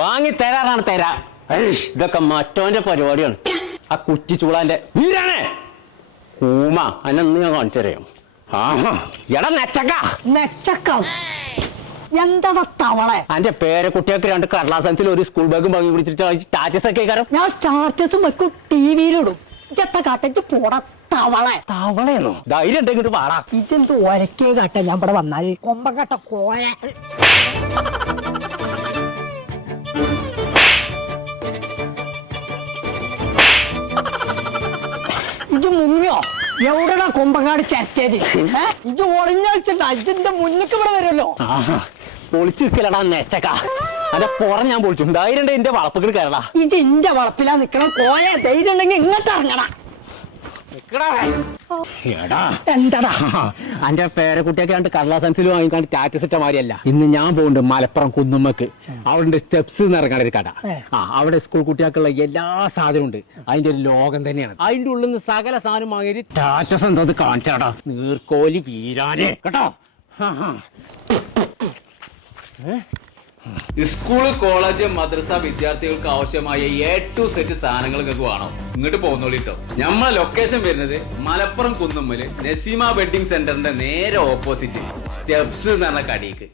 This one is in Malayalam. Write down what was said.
വാങ്ങി തരാറാണ് തരാ ഇതൊക്കെ മറ്റോന്റെ പരിപാടിയാണ്. ആ കുറ്റി ചൂളാന്റെ വീരാണേ. കൂമ അന്നെ ഞാൻ കാണിച്ചു തരാം. ആഹാ എടാ നെച്ചക്ക. നെച്ചക്ക. എന്താടാ തവളെ? അന്റെ പേരക്കുട്ടിയൊക്കെ രണ്ട് കടലാസനത്തിൽ ഒരു സ്കൂൾ ബാഗും വാങ്ങി പിടിച്ചിട്ട് സ്റ്റാറ്റസ് ഒക്കെ കാരണം ഞാൻ സ്റ്റാറ്റസും വെക്കും ടി വിയിലിടും. ഇജത്ത കാട്ടച്ച് പോട തവളെ. തവളയാണോ? ധൈര്യം ഉണ്ടെങ്കിൽ പാടാ ഒരക്കേ കാട്ട? ഞാൻ ഇവിടെ വന്നാൽ കൊമ്പക്കട്ട കോയ ഇജ് മുങ്ങിയോ? എവിടെടാ കൊമ്പങ്ങാട് ചരക്കേത് ഇജ് ഒളിഞ്ഞടിച്ചിട്ട് അജിന്റെ മുന്നിക്ക് ഇവിടെ വരുമല്ലോ. പൊളിച്ചു നിൽക്കലടാ നെച്ചക്ക. അതെ പുറം ഞാൻ പൊളിച്ചു. ധൈര്യം എന്റെ വളപ്പുകൾ കയറടാ. ഇജ് ഇന്റെ വളപ്പിലാ നിക്കണം. കോയ ധൈര്യം ഉണ്ടെങ്കിൽ ഇങ്ങോട്ട് ഇറങ്ങടാ. എടാ. എന്താടാ? അന്റെ പേരക്കുട്ടിയൊക്കെ രണ്ട് കടലാസൻസിൽ വാങ്ങിക്കാണ്ട് സ്റ്റാറ്റസ് ഇട്ട മാതിരിയല്ല. ഇന്ന് ഞാൻ പോകുന്നുണ്ട് മലപ്പുറം കുന്നുമ്മക്ക്. അവിടെ സ്റ്റെപ്സ് ഇറങ്ങണ ഒരു കട. ആ അവിടെ സ്കൂൾ കുട്ടികൾക്കുള്ള എല്ലാ സാധനവും ഉണ്ട്. അതിന്റെ ഒരു ലോകം തന്നെയാണ്. അതിന്റെ ഉള്ളിൽ നിന്ന് സകല സാധനം വാങ്ങിയത് സ്റ്റാറ്റസ് എന്താ കാണിച്ചാടാ. നീർക്കോലി വീരാനെ. കേട്ടോ? ആ, ആ. സ്കൂൾ കോളേജ് മദ്രസ വിദ്യാർത്ഥികൾക്ക് ആവശ്യമായ എ ടു സെറ്റ് സാധനങ്ങൾ നിങ്ങൾക്ക് വേണം. ഇങ്ങോട്ട് പോകുന്നോളിട്ടോ നമ്മളെ ലൊക്കേഷൻ വരുന്നത് മലപ്പുറം കുന്നുമ്മൽ നസീമ വെഡിങ് സെന്ററിന്റെ നേരെ ഓപ്പോസിറ്റ് സ്റ്റെപ്സ് എന്ന് പറഞ്ഞ കടിക്ക്.